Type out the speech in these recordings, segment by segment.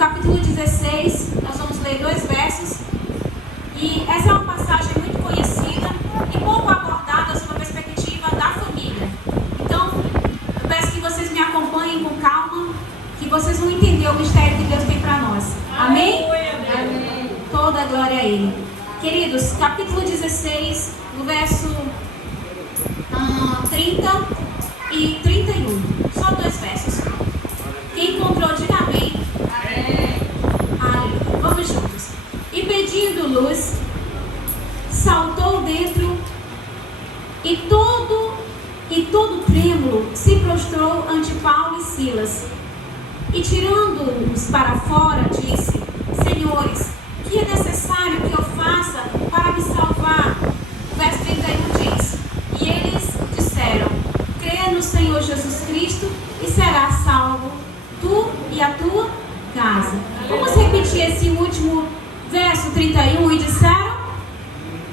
capítulo 16, nós vamos ler 2 versos. E essa é uma passagem muito conhecida e pouco abordada sob a perspectiva da família. Então, eu peço que vocês me acompanhem com calma, que vocês vão entender o mistério que Deus tem para nós. Amém? Amém. Toda a glória a Ele. Queridos, capítulo 16, no verso 30 e 31. Só 2 versos. Quem encontrou, diga amém. Amém. Vamos juntos. E pedindo luz, saltou dentro e todo trêmulo se prostrou ante Paulo e Silas. E tirando-os para fora, disse: Senhores, que é necessário que eu faça para me salvar? O verso 31 diz: E eles disseram: Crê no Senhor Jesus Cristo e serás salvo, tu e a tua casa. Vamos repetir esse último verso 31 e disseram: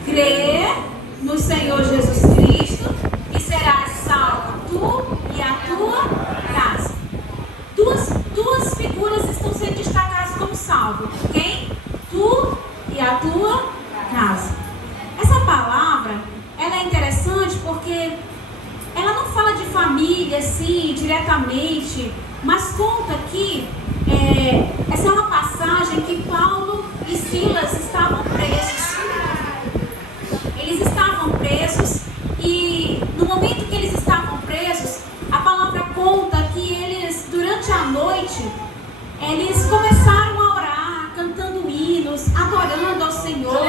Crê no Senhor Jesus Cristo e serás salvo, tu e a tua casa. Duas figuras estão sendo destacadas como salvo. Quem? Tu e a tua casa. Essa palavra, ela é interessante porque ela não fala de família assim diretamente, mas conta que essa é uma passagem que Paulo e Silas estavam presos. Eles estavam presos e no momento que eles estavam presos, a palavra conta que eles, durante a noite, eles começaram a orar, cantando hinos, adorando ao Senhor.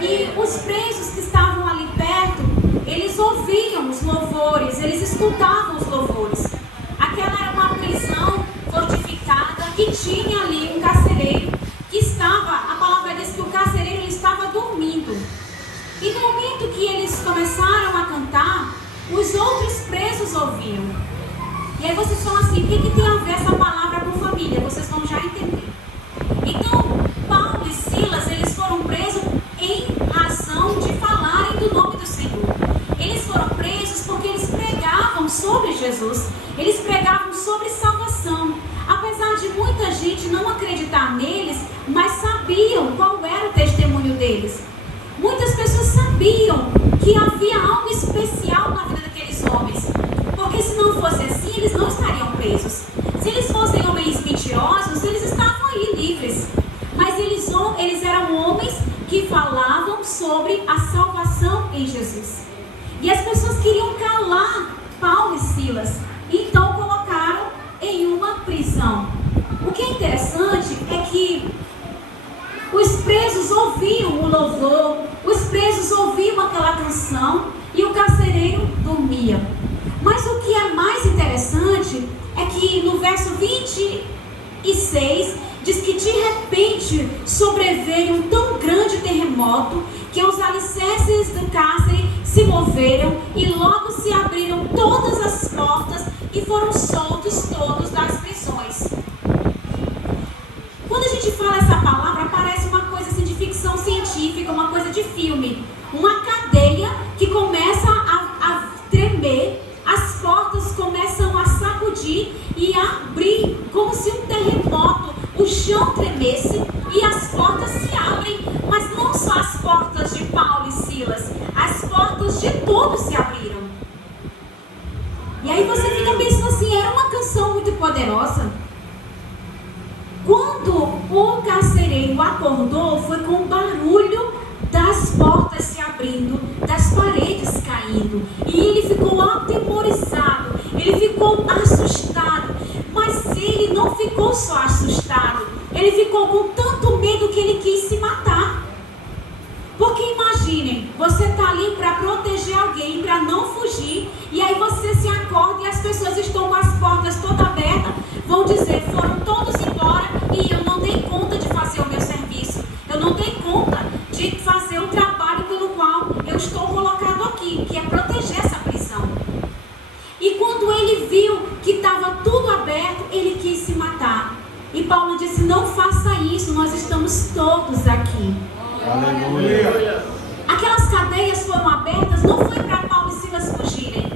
E os presos que estavam ali perto, eles ouviam os louvores, eles escutavam os louvores. Aquela era uma prisão fortificada que tinha ali um carcereiro que estava, a palavra diz que o carcereiro ele estava dormindo. E no momento que eles começaram a cantar, os outros presos ouviam. E aí vocês falam assim: o que tem a ver essa palavra com família? Vocês vão já entender. Então, Paulo e Silas, eles foram presos em razão de falarem do nome do Senhor. Eles foram presos porque eles pregavam sobre Jesus. Eles pregavam sobre salvação. Apesar de muita gente não acreditar neles, mas sabiam qual era o testemunho deles. Muitas pessoas sabiam que havia algo especial na vida daqueles homens. Porque se não fosse assim, eles não estariam presos. Se eles fossem homens mentirosos, eles estavam aí livres. Mas eles eram homens que falavam sobre a salvação em Jesus. E as pessoas queriam calar Paulo e Silas. Então colocaram em uma prisão. O que é interessante é que os presos ouviam o louvor, os presos ouviam aquela canção e o carcereiro dormia. Mas o que é mais interessante é que no verso 26 diz que de repente sobreveio um tão grande terremoto que os alicerces do cárcere se moveram e logo se abriram todas as portas e foram soltos todos das prisões. Quando a gente fala essa palavra, parece uma coisa assim de ficção científica, uma coisa de filme. Uma cadeia que começa a tremer, as portas começam a sacudir e a abrir, como se um terremoto, o chão tremesse e as portas se abrem. Mas não só as portas de Paulo e Silas, as portas de todos se abriram. E aí você fica pensando assim, era uma canção muito poderosa. Quando o carcereiro acordou, foi com o barulho das portas se abrindo, das paredes caindo. E ele ficou atemorizado, ele ficou assustado. Mas ele não ficou só assustado, ele ficou com tanto medo que ele quis se matar. Porque imaginem, você está ali para proteger alguém, para não fugir, e aí você se acorda e as pessoas estão com as portas todas abertas, vão dizer: foram todos embora e eu não dei conta de fazer o meu serviço, eu não dei conta de fazer o trabalho pelo qual eu estou colocado aqui, que é proteger essa prisão. E quando ele viu que estava tudo aberto, ele quis se matar. E Paulo disse: não faça isso, nós estamos todos aqui. Aleluia. Aquelas cadeias foram abertas, não foi para Paulo e Silas fugirem.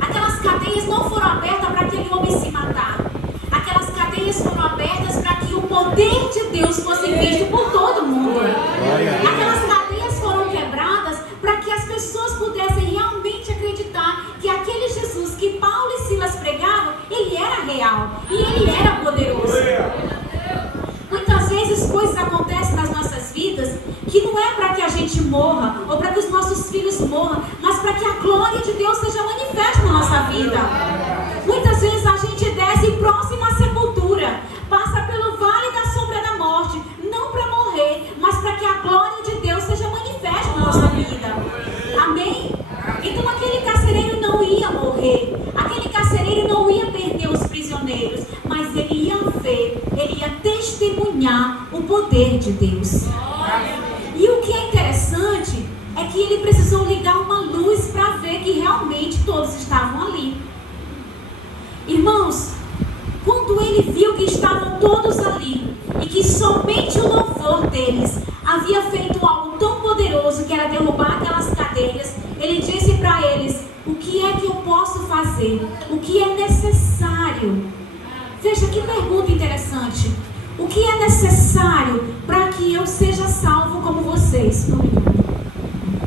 Aquelas cadeias não foram abertas para aquele homem se matar. Aquelas cadeias foram abertas para que o poder poder de Deus fosse visto por todo mundo. Aquelas cadeias foram quebradas para que as pessoas pudessem realmente acreditar que aquele Jesus que Paulo e Silas pregavam, ele era real e ele era poderoso. Muitas vezes coisas acontecem nas nossas vidas que não é para que a gente morra ou para que os nossos filhos morram, mas para que a glória de Deus seja manifesta na nossa vida. Muitas vezes a gente desce próximo à sepultura, passa pelo vale da sombra da morte, não para morrer, mas para que a glória de Deus seja manifesta na nossa vida. Amém? Então aquele carcereiro não ia morrer, aquele carcereiro não ia perder os prisioneiros, mas ele ia ver, ele ia testemunhar o poder de Deus. E o que é interessante é que ele precisou ligar uma luz para ver que realmente todos estavam ali. Irmãos, quando ele viu que estavam todos ali e que somente o louvor deles havia feito algo tão poderoso que era derrubar aquelas cadeias, ele disse para eles: o que é que eu posso fazer? O que é necessário? Veja que pergunta interessante. O que é necessário para que eu seja salvo como vocês?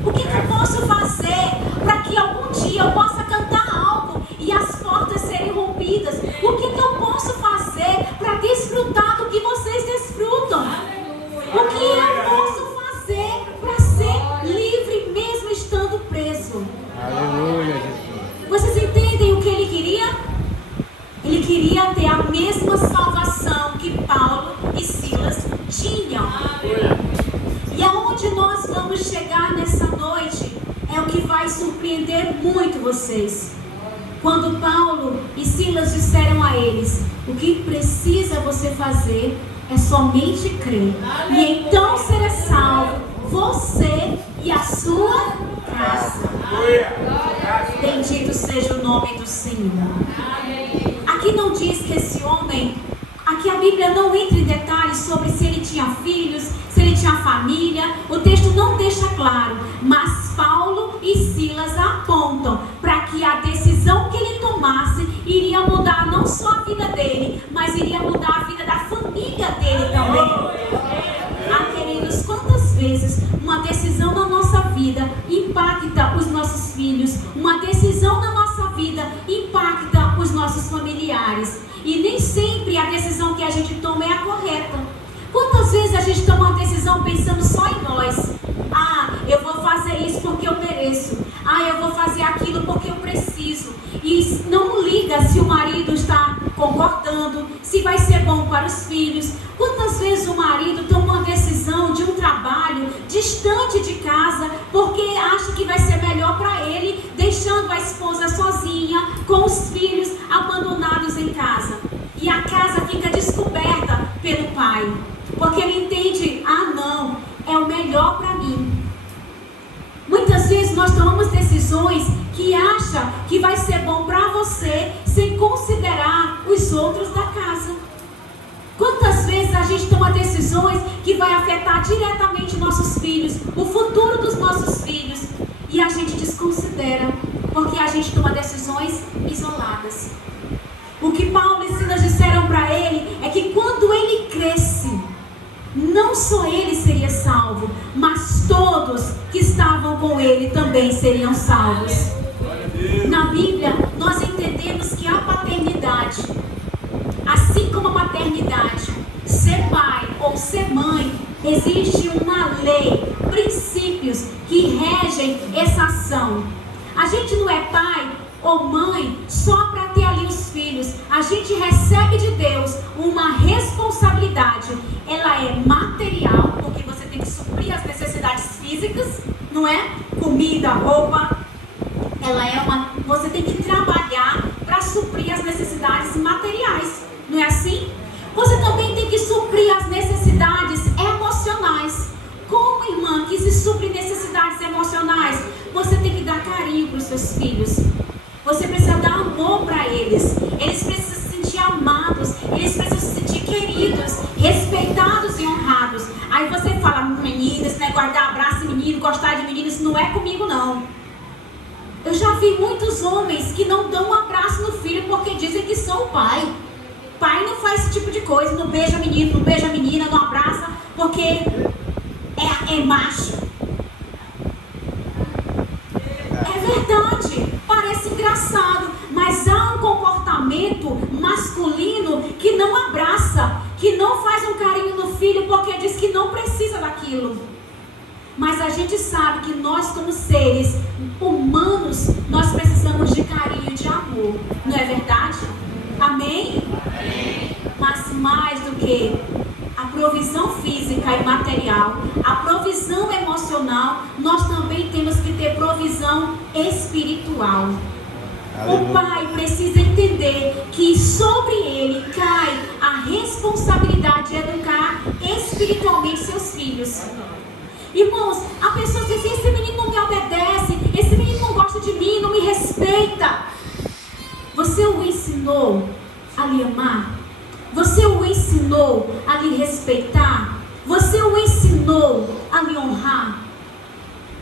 O que eu posso fazer para que algum dia eu possa cantar algo e as portas serem rompidas? O que eu posso fazer para desfrutar do que vocês desfrutam? O que eu posso fazer para ser livre mesmo estando preso? Aleluia, Jesus. Vocês entendem o que ele queria? Ele queria ter a mesma salvação que Paulo e Silas tinham. E aonde nós vamos chegar nessa noite é o que vai surpreender muito vocês. Quando Paulo e Silas disseram a eles: o que precisa você fazer é somente crer, e então será salvo você e a sua casa. Bendito seja o nome do Senhor. Aqui não diz que esse homem, aqui a Bíblia não entra em detalhes sobre se ele tinha filhos, se ele tinha família, o texto não deixa claro, mas Paulo e Silas apontam para que a decisão que ele tomasse iria mudar não só a vida dele, mas iria mudar a vida da família dele também. Queridos, quantas vezes uma decisão na nossa vida impacta os nossos filhos, uma decisão na nossa vida impacta os nossos familiares, e nem sempre a decisão que a gente toma é a correta. Quantas vezes a gente toma uma decisão pensando só em nós? Eu vou fazer isso porque eu mereço. Eu vou fazer aquilo porque eu preciso. E não liga se o marido está concordando, se vai ser bom para os filhos. Quantas vezes o marido toma uma decisão de um trabalho distante de casa porque acha que vai ser melhor para ele, deixando a esposa sozinha, com os filhos abandonados em casa. E a casa fica descoberta pelo pai, porque ele entende: não, é o melhor para mim. Muitas vezes nós tomamos decisões que acha que vai ser bom para você, sem considerar os outros da casa. Quantas vezes a gente toma decisões que vai afetar diretamente nossos filhos, o futuro dos nossos filhos, e a gente desconsidera, porque a gente toma decisões isoladas. O que Paulo e Silas disseram para ele é que quando ele cresce, não só ele seria salvo, mas todos que estavam com ele também seriam salvos. Na Bíblia, nós entendemos que a paternidade, assim como a maternidade, ser pai ou ser mãe, existe uma lei, princípios que regem essa ação. A gente não é pai ou mãe só para ter ali os filhos. A gente recebe de Deus uma responsabilidade. Ela é material, porque você tem que suprir as necessidades físicas, não é? Comida, roupa. Você tem que trabalhar para suprir as necessidades materiais, não é assim? Você também tem que suprir as necessidades emocionais. Como, irmã, que se supre necessidades emocionais? Você tem que dar carinho para os seus filhos. Você precisa dar amor para eles. Eles precisam se sentir amados. Eles precisam se sentir queridos, respeitados e honrados. Aí você fala: menina, esse negócio de abraço menino, gostar de menino, isso não é comigo não. Eu já vi muitos homens que não dão um abraço no filho porque dizem que são o pai. Pai não faz esse tipo de coisa, não beija menino, não beija menina, não abraça, porque é macho. É verdade, parece engraçado, mas há um comportamento masculino que não abraça, que não faz um carinho no filho porque diz que não precisa daquilo. Mas a gente sabe que nós, como seres humanos, nós precisamos de carinho e de amor, não é verdade? Amém? Amém. Mas mais do que a provisão física e material, a provisão emocional, nós também temos que ter provisão espiritual. O pai precisa entender que sobre ele cai a responsabilidade de educar espiritualmente seus filhos. Irmãos, a pessoa diz: esse menino não me obedece, esse menino não gosta de mim, não me respeita. Você o ensinou a lhe amar? Você o ensinou a lhe respeitar? Você o ensinou a lhe honrar?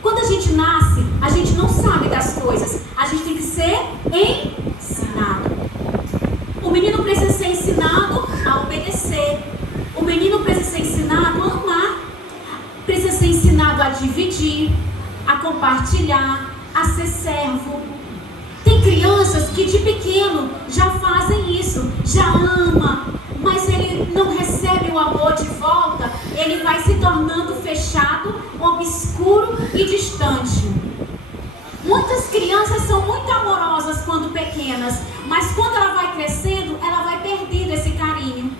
Quando a gente nasce, a gente não sabe das coisas. A gente tem que ser ensinado. O menino precisa ser ensinado a obedecer. O menino precisa ser ensinado a amar. Precisa ser ensinado a dividir, a compartilhar, a ser servo. Tem crianças que de pequeno já fazem isso, já ama, mas ele não recebe o amor de volta, ele vai se tornando fechado, obscuro e distante. Muitas crianças são muito amorosas quando pequenas, mas quando ela vai crescendo, ela vai perdendo esse carinho.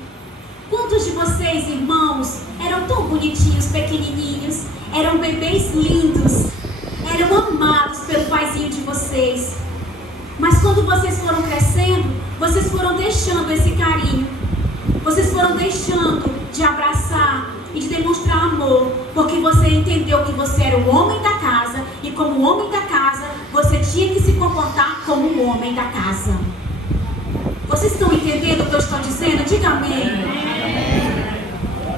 Quantos de vocês, irmãos, eram tão bonitinhos, pequenininhos, eram bebês lindos, eram amados pelo paizinho de vocês? Mas quando vocês foram crescendo, vocês foram deixando esse carinho, vocês foram deixando de abraçar e de demonstrar amor, porque você entendeu que você era o homem da casa, e como homem da casa, você tinha que se comportar como o homem da casa. Vocês estão entendendo o que eu estou dizendo? Diga amém.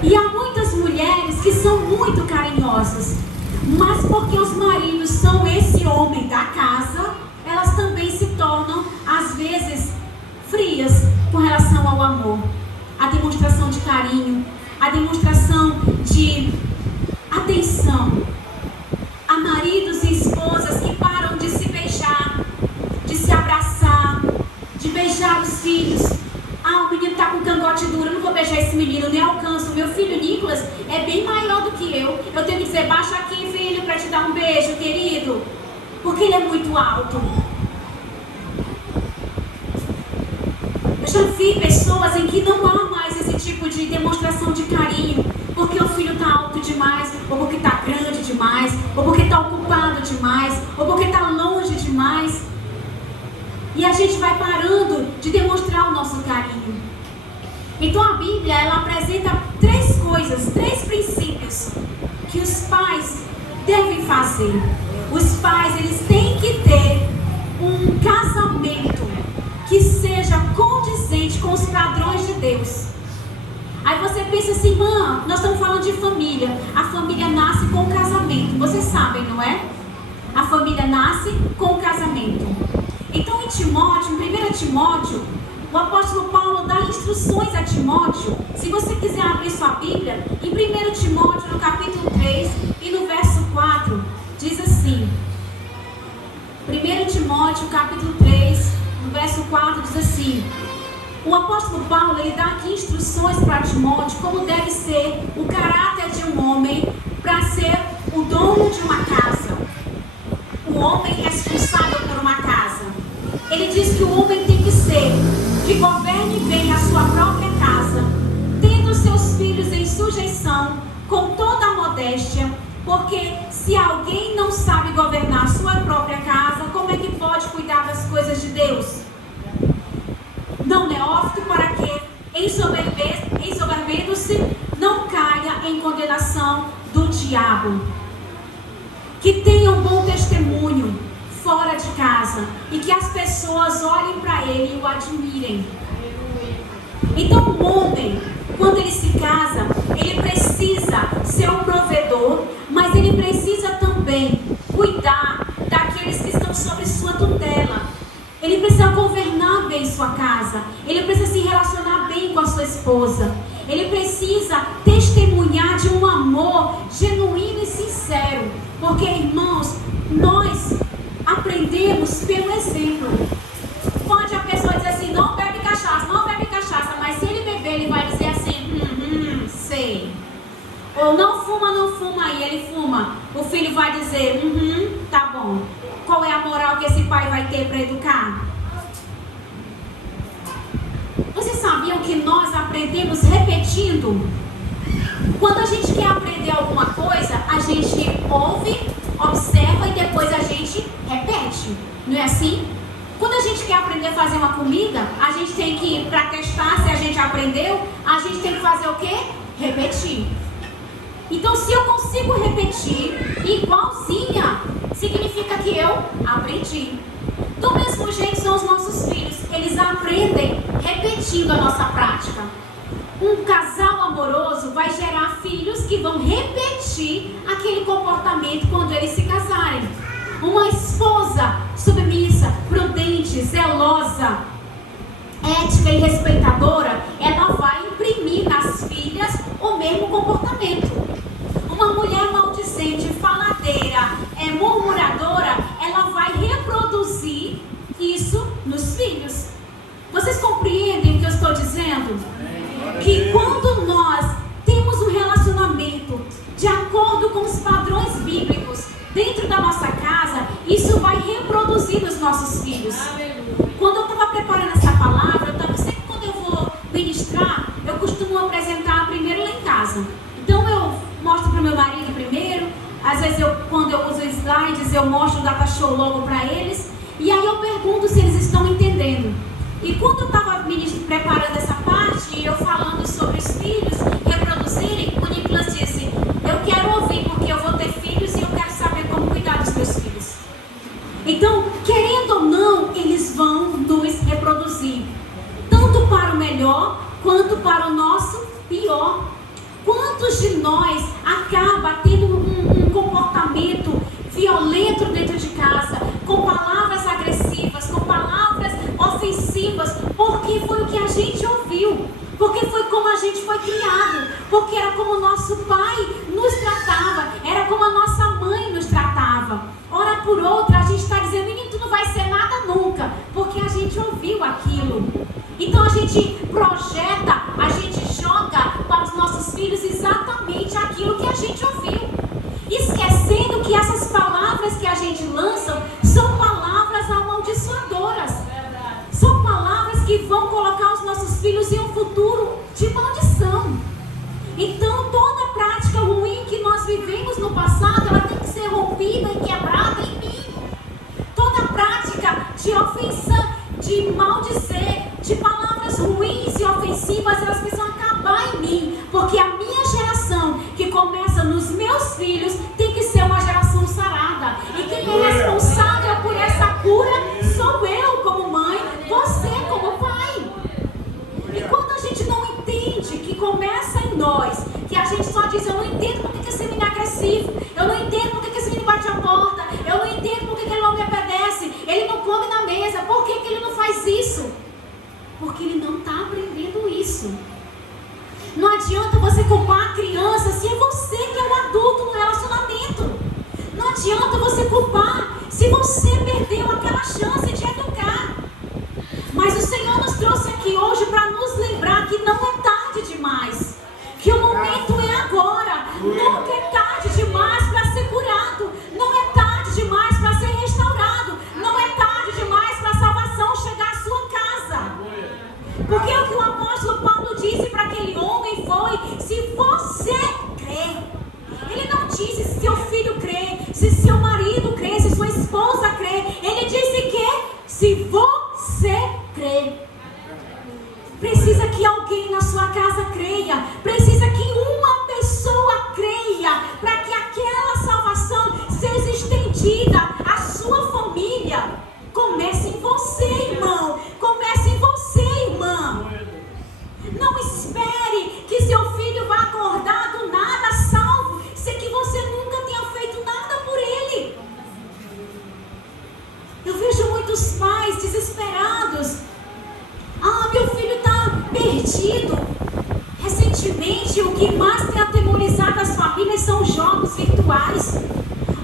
E há muitas mulheres que são muito carinhosas, mas porque os maridos são esse homem da casa, elas também se tornam, às vezes, frias com relação ao amor, a demonstração de carinho, a demonstração de atenção. Há maridos e esposas que param de se beijar, de se abraçar, de beijar os filhos. Ah, o menino está com cangote duro, eu não vou beijar esse menino, nem alcanço. Meu filho Nicolas é bem maior do que eu tenho que dizer: baixa aqui, filho, para te dar um beijo, querido, porque ele é muito alto. Eu já vi pessoas em que não há mais esse tipo de demonstração de carinho, porque o filho está alto demais, ou porque está grande demais, ou porque está ocupado demais, ou porque está longe demais. E a gente vai parando de demonstrar o nosso carinho. Então a Bíblia, ela apresenta três coisas, três princípios que os pais devem fazer. Os pais, eles têm que ter um casamento que seja condizente com os padrões de Deus. Aí você pensa assim: mãe, nós estamos falando de família. A família nasce com o casamento. Vocês sabem, não é? A família nasce com o casamento. Então em Timóteo, em 1 Timóteo, o apóstolo Paulo dá instruções a Timóteo. Se você quiser abrir sua Bíblia, em 1 Timóteo, no capítulo 3 e no verso 4, diz assim: 1 Timóteo, capítulo 3, no verso 4, diz assim: o apóstolo Paulo, ele dá aqui instruções para Timóteo como deve ser o caráter de um homem para ser o dono de uma casa, o homem responsável por uma casa. Ele diz que o homem tem que ser, que governe bem a sua própria casa, tendo seus filhos em sujeição, com toda a modéstia, porque se alguém não sabe governar a sua própria casa, como é que pode cuidar das coisas de Deus? Não neófito, para que, ensoberbecendo-se, não caia em condenação do diabo. Que tenha um bom testemunho fora de casa, e que as pessoas olhem para ele e o admirem. Então o homem, quando ele se casa, ele precisa ser um provedor, mas ele precisa também cuidar daqueles que estão sob sua tutela. Ele precisa governar bem sua casa, ele precisa se relacionar bem com a sua esposa. Ele precisa testemunhar de um amor genuíno e sincero. Porque, irmãos, nós aprendemos pelo exemplo. Pode a pessoa dizer assim, não bebe cachaça, mas se ele beber, ele vai dizer assim, sei. Ou não fuma, e ele fuma. O filho vai dizer, tá bom. Qual é a moral que esse pai vai ter para educar? Vocês sabiam que nós aprendemos repetindo? Quando a gente quer aprender alguma coisa, a gente ouve, observa e depois a gente repete. Não é assim? Quando a gente quer aprender a fazer uma comida, a gente tem que, para testar se a gente aprendeu, a gente tem que fazer o quê? Repetir. Então, se eu consigo repetir igualzinha, significa que eu aprendi. Do mesmo jeito são os nossos filhos. Eles aprendem repetindo a nossa prática. Um casal amoroso vai gerar filhos que vão repetir aquele comportamento quando eles se casarem. Uma esposa submissa, prudente, zelosa, ética e respeitadora, ela vai imprimir nas filhas o mesmo comportamento. Uma mulher maldizente, faladeira, murmuradora, ela vai reproduzir isso nos filhos. Vocês compreendem o que eu estou dizendo? Que quando nós temos um relacionamento de acordo com os padrões bíblicos dentro da nossa casa, isso vai reproduzir nos nossos filhos. Quando eu estava preparando essa palavra, sempre quando eu vou ministrar, eu costumo apresentar primeiro lá em casa. Então eu mostro para o meu marido primeiro, às vezes quando eu uso slides, eu mostro o data show logo para eles, e aí eu pergunto se eles estão entendendo. E quando eu estava preparando essa parte, eu falando sobre os filhos reproduzirem, o Nicolas disse, eu quero ouvir porque eu vou ter filhos e eu quero saber como cuidar dos meus filhos. Então, querendo ou não, eles vão nos reproduzir, tanto para o melhor, quanto para o nosso pior. Quantos de nós acaba tendo um comportamento violento dentro de casa, com palavras agressivas, com palavras ofensivas, porque foi o que a gente ouviu, porque foi como a gente foi criado, porque era como o nosso pai nos tratava, era como a nossa mãe nos tratava. Hora por outra a gente está dizendo, menino, tu não vai ser nada nunca, porque a gente ouviu aquilo. Então a gente projeta, a gente joga para os nossos filhos exatamente aquilo que a gente ouviu, esquecendo que essas palavras que a gente lança são palavras amaldiçoadoras. São palavras que vão colocar os nossos filhos em um futuro de maldição. Então toda prática ruim que nós vivemos no passado, ela tem que ser rompida e quebrada em mim. Toda prática de ofensa, de maldizer, de palavras ruins e ofensivas, elas precisam acabar em mim, porque a minha geração, que começa nos meus filhos, tem que ser uma geração sarada. E quem é responsável por essa cura sou eu como mãe, você como pai. E quando a gente não entende que começa em nós, que a gente só diz, eu não entendo por que esse menino é agressivo, eu não entendo por que esse menino bate a porta, eu não entendo por que ele não me obedece, ele não come na mesa, por que ele não faz isso? Porque ele não está aprendendo isso. Não adianta você culpar a criança se é você que é o adulto no relacionamento. Não adianta você culpar se você perdeu aquela chance de educar. Mas o Senhor nos trouxe aqui hoje para nos lembrar que não é tarde demais, que o momento é agora. Nunca é tarde demais para ser curado, não é tarde demais para ser restaurado, não é tarde demais para a salvação chegar à sua casa. Porque o que o apóstolo Paulo disse para aquele homem foi, se você crê. Ele não disse se seu filho crê, se seu marido crê, se sua esposa crê. Ele disse que virtuais.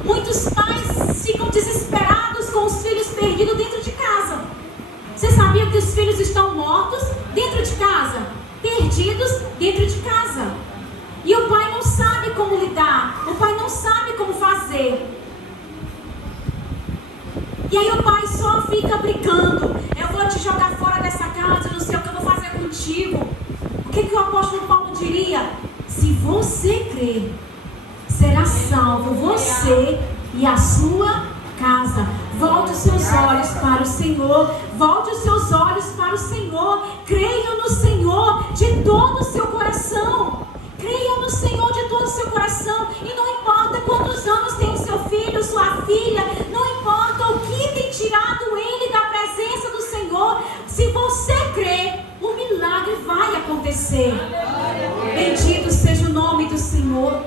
Muitos pais ficam desesperados com os filhos perdidos dentro de casa. Você sabia que os filhos estão mortos dentro de casa? Perdidos dentro de casa. E o pai não sabe como lidar. O pai não sabe como fazer. E aí o pai só fica brincando. Eu vou te jogar fora dessa casa, eu não sei o que eu vou fazer contigo. O que o apóstolo Paulo diria? Se você crer, será salvo você e a sua casa. Volte os seus olhos para o Senhor. Volte os seus olhos para o Senhor. Creia no Senhor de todo o seu coração. Creia no Senhor de todo o seu coração. E não importa quantos anos tem o seu filho, sua filha. Não importa o que tem tirado ele da presença do Senhor. Se você crer, o milagre vai acontecer. Bendito seja o nome do Senhor.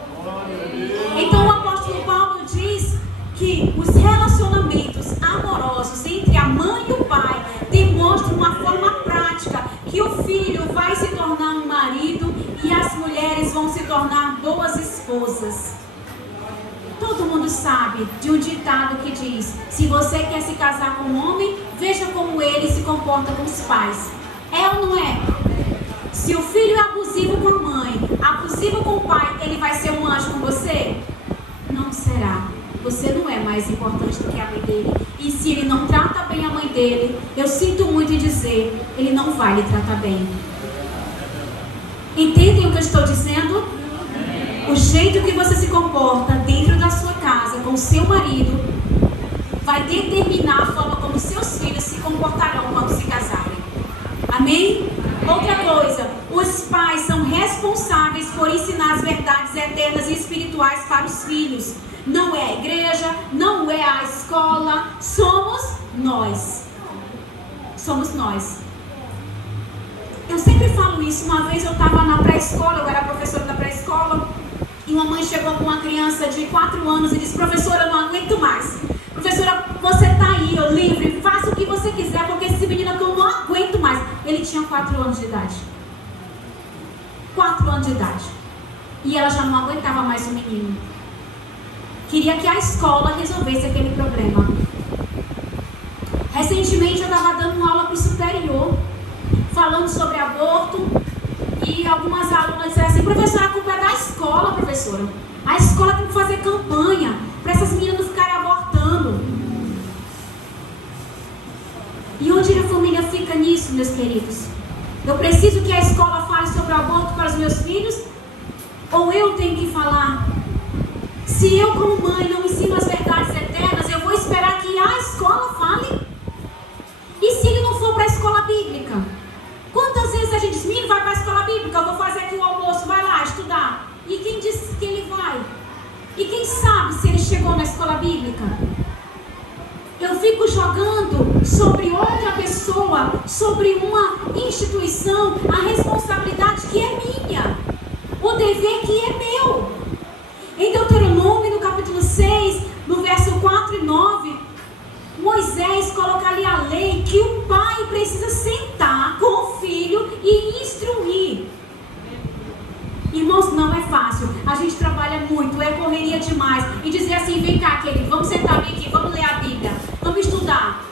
Então o apóstolo Paulo diz que os relacionamentos amorosos entre a mãe e o pai demonstram uma forma prática que o filho vai se tornar um marido e as mulheres vão se tornar boas esposas. Todo mundo sabe de um ditado que diz: se você quer se casar com um homem, veja como ele se comporta com os pais. É ou não é? Se o filho é abusivo com a mãe, abusivo com o pai, ele vai ser um anjo com você? Não será. Você não é mais importante do que a mãe dele. E se ele não trata bem a mãe dele, eu sinto muito em dizer, ele não vai lhe tratar bem. Entendem o que eu estou dizendo? O jeito que você se comporta dentro da sua casa com o seu marido vai determinar a forma como seus filhos se comportarão quando se casarem. Amém? Outra coisa, os pais são responsáveis por ensinar as verdades eternas e espirituais para os filhos. Não é a igreja, não é a escola, somos nós. Somos nós. Eu sempre falo isso. Uma vez eu estava na pré-escola, eu era professora da pré-escola, e uma mãe chegou com uma criança de 4 anos e disse: professora, eu não aguento mais. Professora, você está aí, eu livre, faça o que você quiser, porque esse menino aqui eu não aguento mais. Ele tinha 4 anos de idade. 4 anos de idade. E ela já não aguentava mais o menino. Queria que a escola resolvesse aquele problema. Recentemente eu estava dando uma aula para o superior, falando sobre aborto, e algumas alunas disseram assim: professora, a culpa é da escola, professora. A escola tem que fazer campanha para essas meninas não ficarem abortando. E onde a família fica nisso, meus queridos? Eu preciso que a escola fale sobre o aborto para os meus filhos? Ou eu tenho que falar? Se eu, como mãe, não ensino as verdades eternas, eu vou esperar que a escola fale? E se ele não for para a escola bíblica? Quantas vezes a gente diz: menino, vai para a escola bíblica, eu vou fazer aqui o almoço, vai lá estudar. E quem disse que ele vai? E quem sabe se ele chegou na escola bíblica? Eu fico jogando sobre outra pessoa, sobre uma instituição, a responsabilidade que é minha, o dever que é meu. Em Deuteronômio, no capítulo 6, no verso 4 e 9, Moisés coloca ali a lei que o pai precisa sentar com o filho e instruir. Irmãos, não é fácil. A gente trabalha muito, é correria demais. E dizer assim: vem cá, querido, vamos sentar bem aqui, vamos ler a Bíblia, vamos estudar.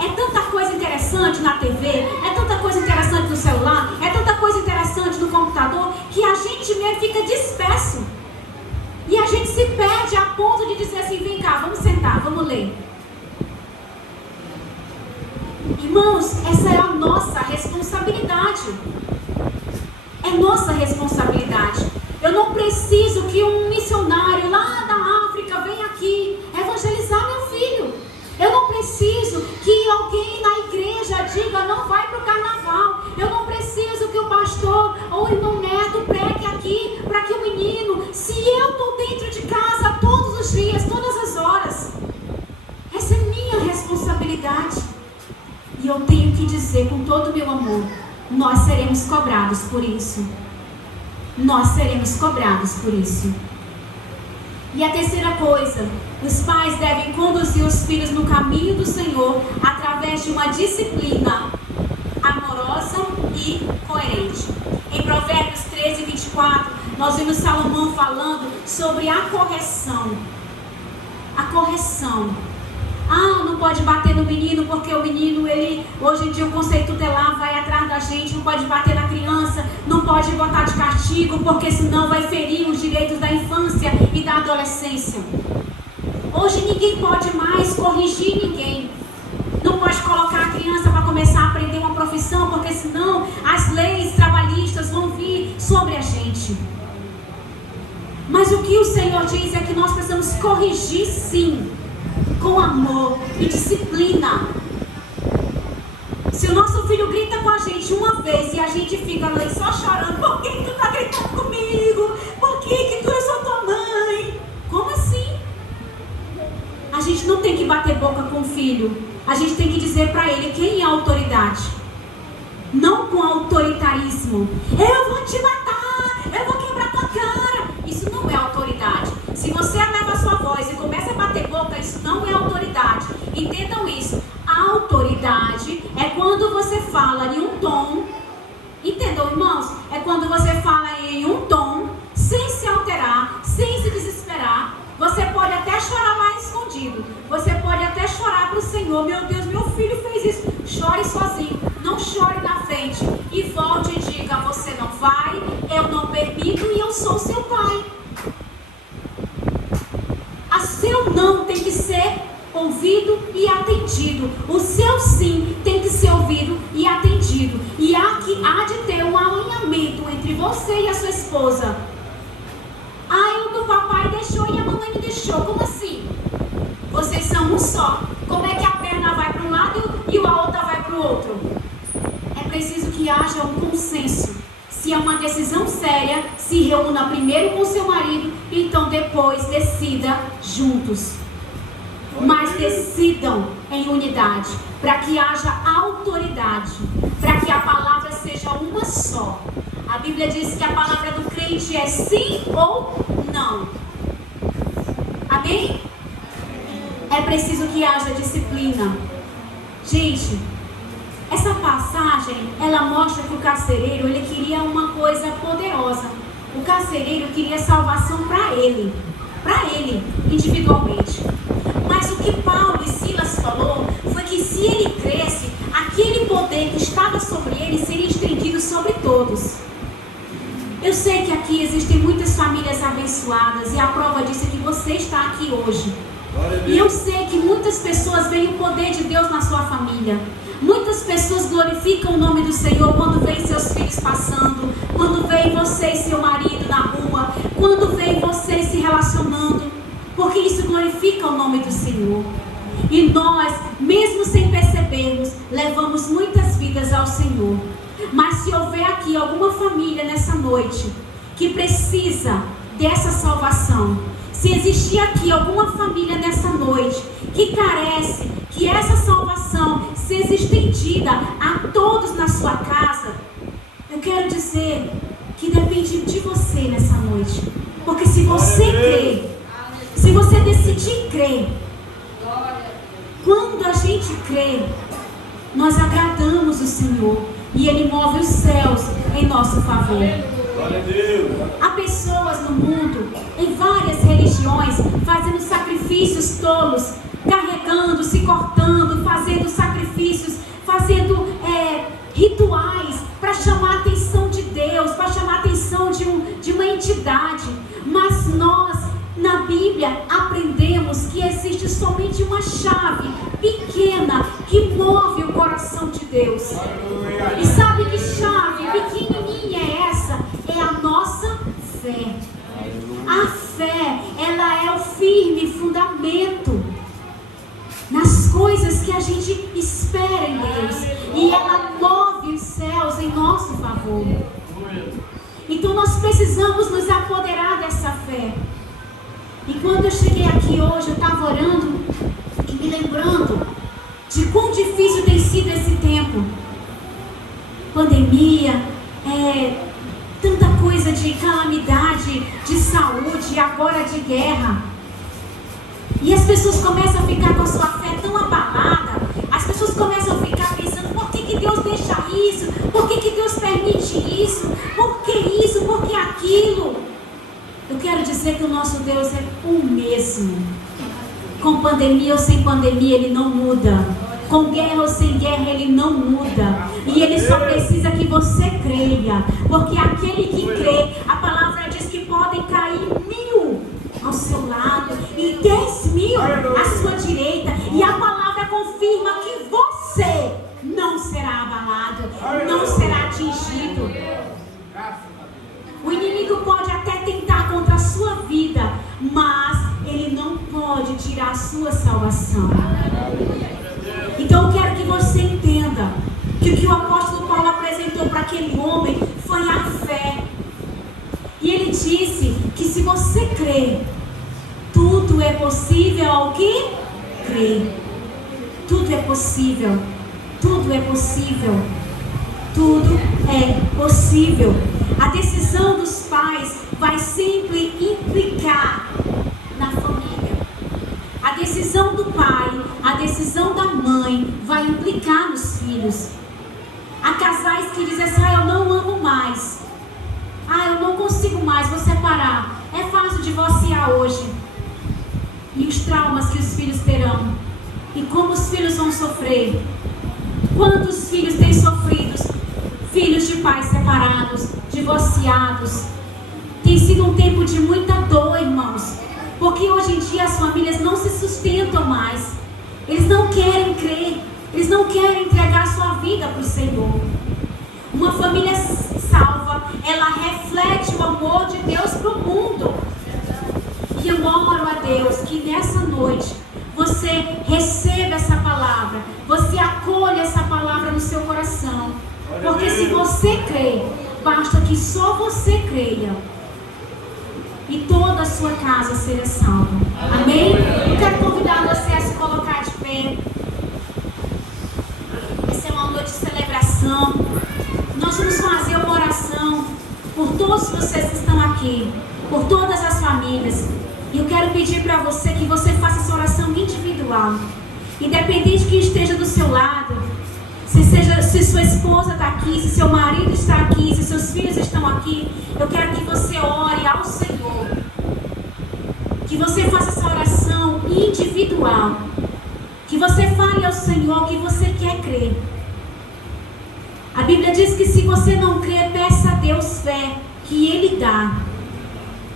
É tanta coisa interessante na TV, é tanta coisa interessante no celular, é tanta coisa interessante no computador, que a gente mesmo fica disperso. E a gente se perde a ponto de dizer assim: vem cá, vamos sentar, vamos ler. Irmãos, essa é a nossa responsabilidade. É nossa responsabilidade. Eu não preciso que um missionário lá da África venha aqui evangelizar meu filho. Eu não preciso que alguém na igreja diga: não vai para o carnaval. Eu não preciso que o pastor ou o irmão Neto pregue aqui para que o menino, se eu estou dentro de casa todos os dias, todas as horas, essa é minha responsabilidade. E eu tenho que dizer com todo o meu amor: nós seremos cobrados por isso. Nós seremos cobrados por isso. E a terceira coisa: os pais devem conduzir os filhos no caminho do Senhor através de uma disciplina amorosa e coerente. Em Provérbios 13, 24, nós vimos Salomão falando sobre a correção. A correção. Ah, não pode bater no menino porque o menino, ele, hoje em dia o conceito tutelar vai atrás da gente, não pode bater na criança, não pode botar de castigo porque senão vai ferir os direitos da infância e da adolescência. Hoje ninguém pode mais corrigir ninguém. Não pode colocar a criança para começar a aprender uma profissão porque senão as leis trabalhistas vão vir sobre a gente. Mas o que o Senhor diz é que nós precisamos corrigir sim, com amor e disciplina. Se o nosso filho grita com a gente uma vez e a gente fica ali só chorando, por que tu tá gritando comigo? Por que tu é só tua mãe? Como assim? A gente não tem que bater boca com o filho. A gente tem que dizer para ele quem é a autoridade. Não com autoritarismo. Eu vou te matar, eu vou quebrar tua cara. Isso não é autoridade. Se você eleva a sua voz e começa a bater boca, isso não é autoridade. Entendam isso. A autoridade é quando você fala em um tom. Entendam, irmãos? É quando você fala em um tom, sem se alterar, sem se desesperar. Você pode até chorar lá escondido. Você pode até chorar para o Senhor. Meu Deus, meu filho fez isso. Chore sozinho. Não chore na frente. E volte e diga, você não vai, eu não permito e eu sou seu pai. A seu não tem que ser ouvido e atendido. O seu sim tem que ser ouvido e atendido. E há de ter um alinhamento entre você e a sua esposa. Ah, o papai deixou e a mamãe não deixou. Como assim? Vocês são um só. Como é que a perna vai para um lado e a outra vai para o outro? É preciso que haja um consenso. Se é uma decisão séria, se reúna primeiro com seu marido, então depois decida juntos. Mas decidam em unidade, para que haja autoridade, para que a palavra seja uma só. A Bíblia diz que a palavra do crente é sim ou não. Amém? É preciso que haja disciplina. Gente, essa passagem, ela mostra que o carcereiro, ele queria uma coisa poderosa. O carcereiro queria salvação para ele, individualmente. Mas o que Paulo e Silas falou foi que se ele cresce, aquele poder que estava sobre ele seria estendido sobre todos. Eu sei que aqui existem muitas famílias abençoadas e a prova disso é que você está aqui hoje. E eu sei que muitas pessoas veem o poder de Deus na sua família. Muitas pessoas glorificam o nome do Senhor quando veem seus filhos passando, quando veem você e seu marido na rua, quando veem você se relacionando, porque isso glorifica o nome do Senhor. E nós, mesmo sem percebermos, levamos muitas vidas ao Senhor. Mas se houver aqui alguma família nessa noite que precisa dessa salvação, se existir aqui alguma família nessa noite que carece, que essa salvação seja estendida a todos na sua casa, eu quero dizer que depende de você nessa noite. Porque se você crer, se você decidir crer, quando a gente crê, nós agradamos o Senhor e Ele move os céus em nosso favor. Há pessoas no mundo, em várias religiões, fazendo sacrifícios tolos, carregando, se cortando, fazendo sacrifícios, fazendo rituais para chamar a atenção de Deus, para chamar a atenção de uma entidade. Mas nós, na Bíblia, aprendemos que existe somente uma chave pequena que move o coração de Deus. E sabe que chave pequenininha é essa? É a nossa fé. A fé, ela é o firme fundamento nas coisas que a gente espera em Deus. E ela move os céus em nosso favor. Então nós precisamos nos apoderar dessa fé. E quando eu cheguei aqui hoje, eu estava orando e me lembrando de quão difícil tem sido esse tempo. Pandemia, tanta coisa de calamidade, de saúde, agora de guerra. E as pessoas começam a ficar com a sua fé tão abalada. As pessoas começam a ficar pensando, por que Deus deixa isso? Por que Deus permite isso? Por que isso? Por dizer que o nosso Deus é o mesmo. Com pandemia ou sem pandemia, Ele não muda. Com guerra ou sem guerra, Ele não muda. E Ele só precisa que você creia. Porque aquele que crê, a palavra diz que podem cair 1000 ao seu lado e 10.000 à sua direita. E a palavra confirma que você não será abalado, não será atingido. O inimigo pode até tentar contra a sua vida, mas ele não pode tirar a sua salvação. Então eu quero que você entenda que o que o apóstolo Paulo apresentou para aquele homem foi a fé. E ele disse que se você crê, tudo é possível ao que crê. Tudo é possível. Tudo é possível. Tudo é possível. A decisão dos pais vai sempre implicar na família. A decisão do pai, a decisão da mãe vai implicar nos filhos. Há casais que dizem assim: eu não amo mais. Eu não consigo mais, vou separar. É fácil divorciar hoje. E os traumas que os filhos terão. E como os filhos vão sofrer. Quantos filhos têm sofrido? Filhos de pais separados, divorciados. Tem sido um tempo de muita dor, irmãos. Porque hoje em dia as famílias não se sustentam mais. Eles não querem crer. Eles não querem entregar sua vida para o Senhor. Uma família salva, ela reflete o amor de Deus para o mundo. E eu oro a Deus que nessa noite você receba essa palavra. Você acolha essa palavra no seu coração. Porque se você crê, basta que só você creia. E toda a sua casa seja salva. Amém? Eu quero convidar você a se colocar de pé. Essa é uma noite de celebração. Nós vamos fazer uma oração por todos vocês que estão aqui, por todas as famílias. E eu quero pedir para você que você faça essa oração individual. Independente de quem esteja do seu lado, se sua esposa está aqui, se seu marido está aqui, se seus filhos estão aqui, eu quero que você ore ao Senhor. Que você faça essa oração individual. Que você fale ao Senhor que você quer crer. A Bíblia diz que se você não crer, peça a Deus fé, que Ele dá.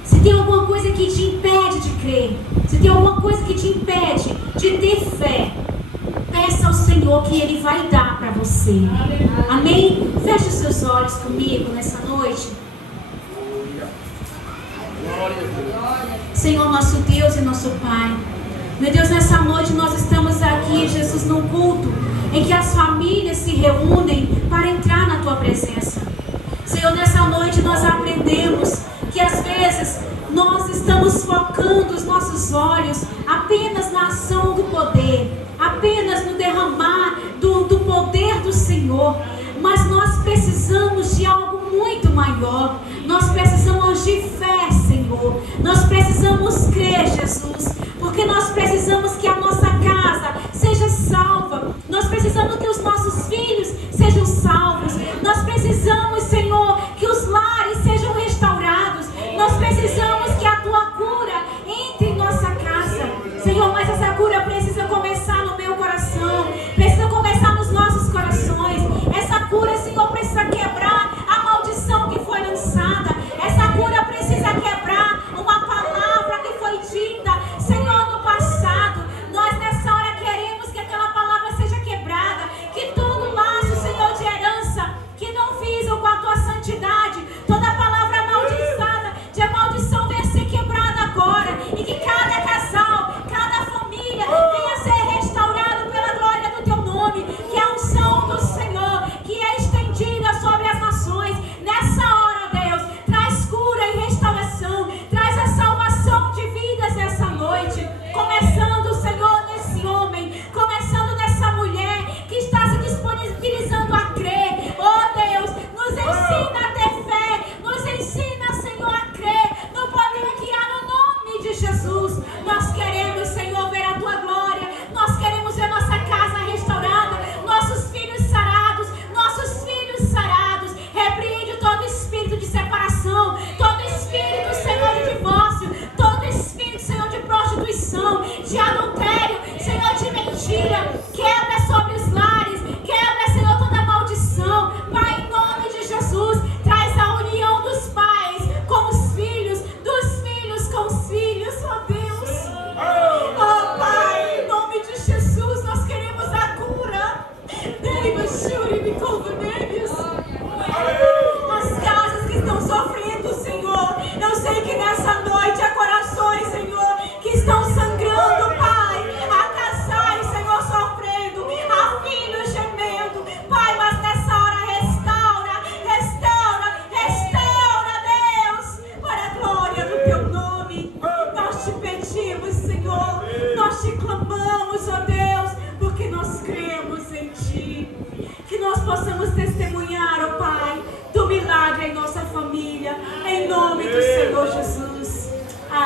Se tem alguma coisa que te impede de crer, se tem alguma coisa que te impede de ter fé, peça ao Senhor que Ele vai dar para você. Amém? Feche os seus olhos comigo nessa noite. Senhor, nosso Deus e nosso Pai. Meu Deus, nessa noite nós estamos aqui, Jesus, num culto em que as famílias se reúnem para entrar na Tua presença. Senhor, nessa noite nós aprendemos que às vezes nós estamos focando os nossos olhos apenas na ação do poder, apenas no derramar do poder do Senhor. Mas nós precisamos de algo muito maior. Nós precisamos de fé, Senhor. Nós precisamos crer, Jesus, porque nós precisamos que a nossa casa seja salva. Nós precisamos que os nossos filhos sejam salvos. Nós precisamos, Senhor, que os lares sejam restaurados. Nós precisamos que a Tua cura entre em nossa casa, Senhor. Mas essa cura precisa começar no meu coração, precisa começar nos nossos corações. Essa cura, Senhor, precisa quebrar a maldição que foi lançada. Essa cura precisa quebrar uma palavra que foi dita, Senhor, no passado. Nós nessa hora queremos que aquela palavra seja quebrada, que todo laço, Senhor, de herança que não visam com a Tua santidade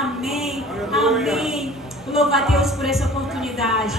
Amém. Amém. Louva a Deus por essa oportunidade.